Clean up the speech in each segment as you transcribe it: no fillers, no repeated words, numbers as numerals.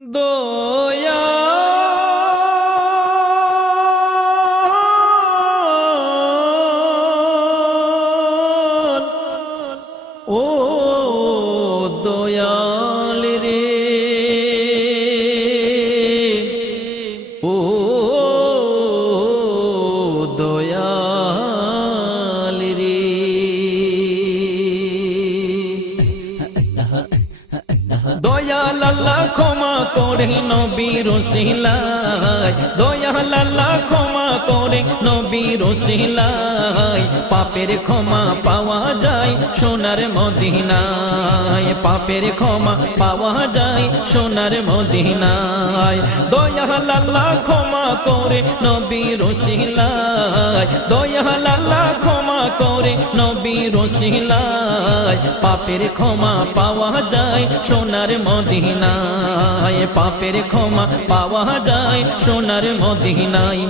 দয়া ও দয়াল রে ও দয়াল রে দয়াল আল্লাহ ক্ষমা করে নবীর ওসিলায় দয়াল আল্লাহ ক্ষমা করে নবীর ওসিলায় পাপের ক্ষমা পাওয়া যায় সোনার মদিনায় পাপের ক্ষমা পাওয়া যায় সোনার মদিনায় দয়াল আল্লাহ ক্ষমা করে নবীর ওসিলায় দয়াল আল্লাহ ক্ষমা করে নবীর ওসিলায় পাপের ক্ষমা পাওয়া যায় সোনার মদিনায় পাপের ক্ষমা পাওয়া যায় সোনার মদিনায়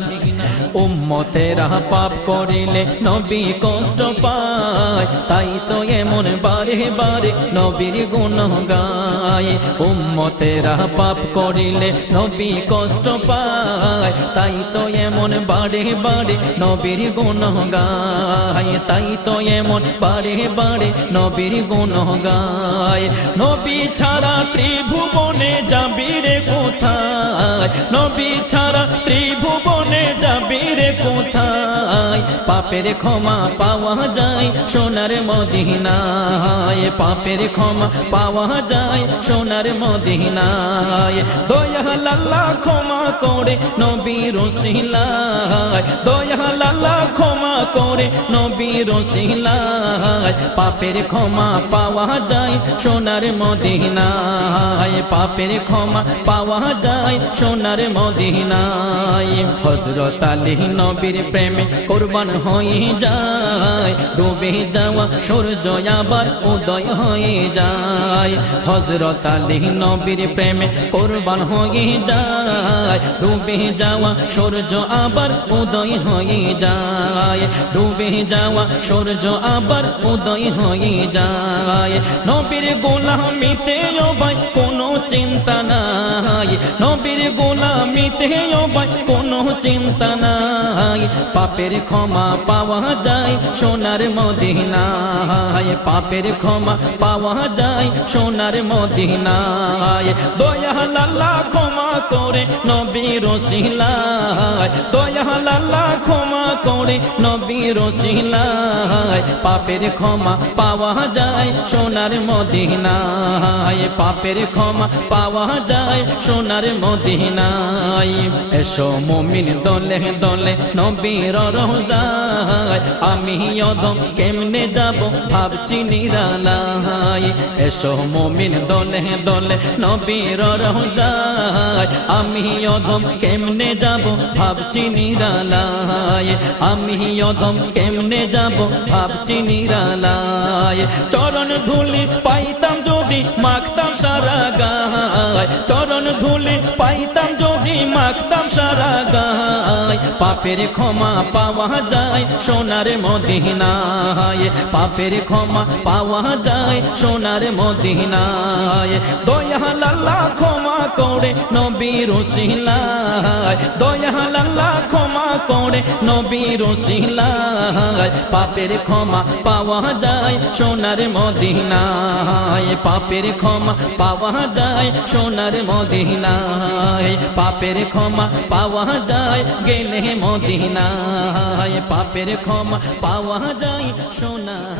উম্মতেরা পাপ করিলে নবী কষ্ট পায় তাই তো এমন বারে বারে নবীর গুণ গায় উম্মতেরা পাপ করিলে নবী কষ্ট পায় তাই তো এমন বারে বারে নবীর গুণ গায় তাই তো এমন বারে বারে নবীর গুণ গায় নবী ছাড়া ত্রিভুবনে যাবি রে কোথায় নবী ছাড়া ত্রিভুবনে যাবি রে কোথায় পাপের ক্ষমা পাওয়া যায় সোনার মদিনায় পাপের ক্ষমা পাওয়া যায় সোনার মদিনায় দয়াল আল্লাহ ক্ষমা করে নবীর ওসিলায় দয়াল আল্লাহ ক্ষমা করে নবীর ওসিলায় পাপের ক্ষমা পাওয়া যায় সোনার মদিনায় পাপের ক্ষমা পাওয়া যায় সোনার মদিনায় হযরত আলী নবীর প্রেমে কুরবান হয়ে যায় ডুবে যাওয়া সূর্য আবার উদয় হয়ে যায় হযরত আলী নবীর প্রেমে কুরবান হয়ে যায় ডুবে যাওয়া সূর্য আবার উদয় হয়ে যায় ডুবে যাওয়া সূর্য আবার উদয় হয়ে যায় নবীর গোলামিতে ও ভাই কোনো চিন্তা নাই নবীর গোলামিতে ও ভাই কোনো চিন্তা নাই পাপের ক্ষমা পাওয়া যায় সোনার মদিনায় পাপের ক্ষমা পাওয়া যায় সোনার মদিনায় দয়াল আল্লাহ ক্ষমা করে নবীর ওসিলায় দয়াল আল্লাহ ক্ষমা করে নবীর ওসিলায় পাপের ক্ষমা পাওয়া যায় সোনার মদিনায় পাপের ক্ষমা পাওয়া যায় সোনার মদিনায় এসো মুমিন দলে দলে নবীর রওজায় আমি অধম কেমনে যাব ভাবছি নিরালায় এসো মুমিন দলে দলে নবীর রওজায় আমি অধম কেমনে যাব ভাবছি নিরালায় আমি অধম কেমনে যাব ভাবছি নিরালায় চরণ ধুলি পাইতাম যদি মাখতাম সারা গায় চরণ ধুলি পাইতাম যদি মাখতাম সারা গায় পাপের ক্ষমা পাওয়া যায় সোনার মদিনায় পাপের ক্ষমা পাওয়া যায় সোনার মদিনায় দয়াল আল্লাহ ক্ষমা করে নবীর ওসিলায় দয়াল আল্লাহ ক্ষমা করে নবীর ওসিলায় পাপের ক্ষমা পাওয়া যায় সোনার মদিনায় পাপের ক্ষমা পাওয়া যায় সোনার মদিনায় পাপের ক্ষমা পাওয়া যায় গেলে মদিনায় পাপের ক্ষমা পাওয়া যায় সোনার